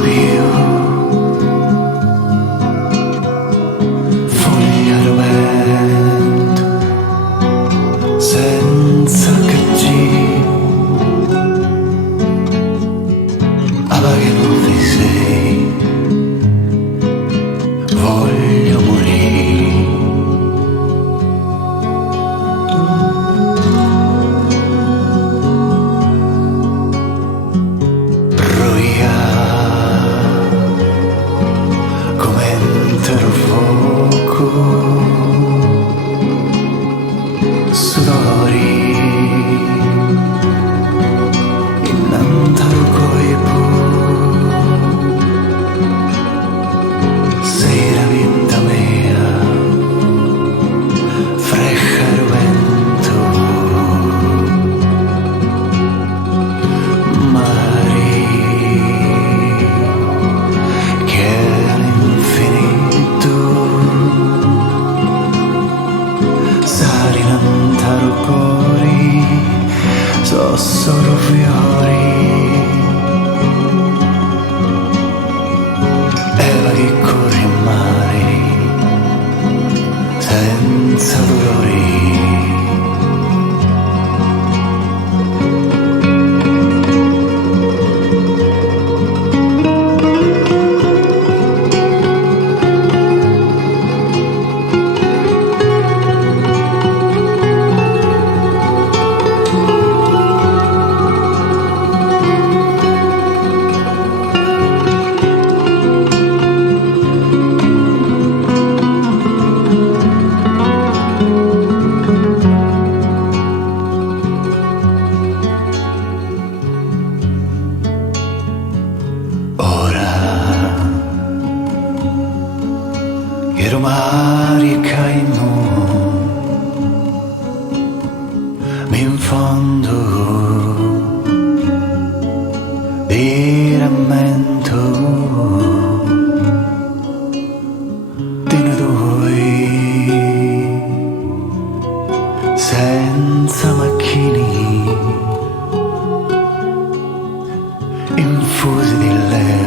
più foglia al vento, senza che giri, che non vi sei, voglio morire. Come intero fuoco, sudori innantaro coipo, sei la vita mia, fresca il vento, mari che salinantaro cori, so solo fiori, Eva che corre in mare, senza dolori. Ero mari caimo, mi infondo di rammento di noi due, senza macchine, infusi di lei.